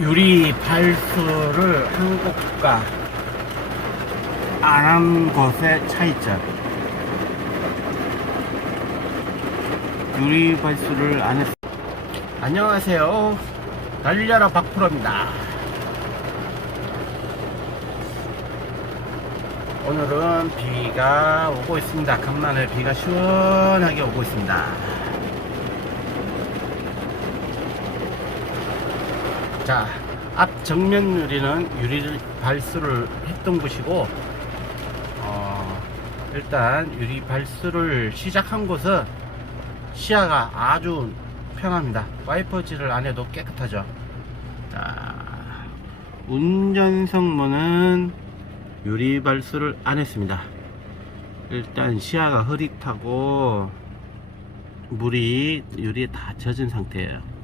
유리 발수를 한 곳과 안한 곳의 차이점. 유리 발수를 안 했. 안녕하세요. 달려라 박프로입니다. 오늘은 비가 오고 있습니다. 간만에 비가 시원하게 오고 있습니다. 자, 앞 정면 유리는 유리 발수를 했던 곳이고, 어, 일단 유리 발수를 시작한 곳은 시야가 아주 편합니다. 와이퍼질을 안 해도 깨끗하죠. 자, 운전석문은 유리 발수를 안 했습니다. 일단 시야가 흐릿하고 물이 유리에 다 젖은 상태예요.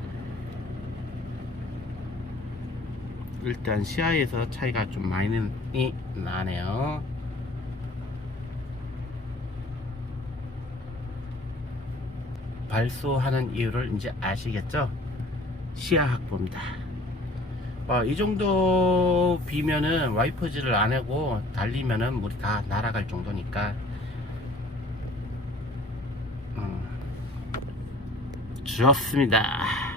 일단 시야에서 차이가 좀 많이 나네요. 발수하는 이유를 이제 아시겠죠? 시야 확보입니다. 어, 이 정도 비면은 와이퍼질을 안 하고 달리면은 물이 다 날아갈 정도니까 음, 좋습니다.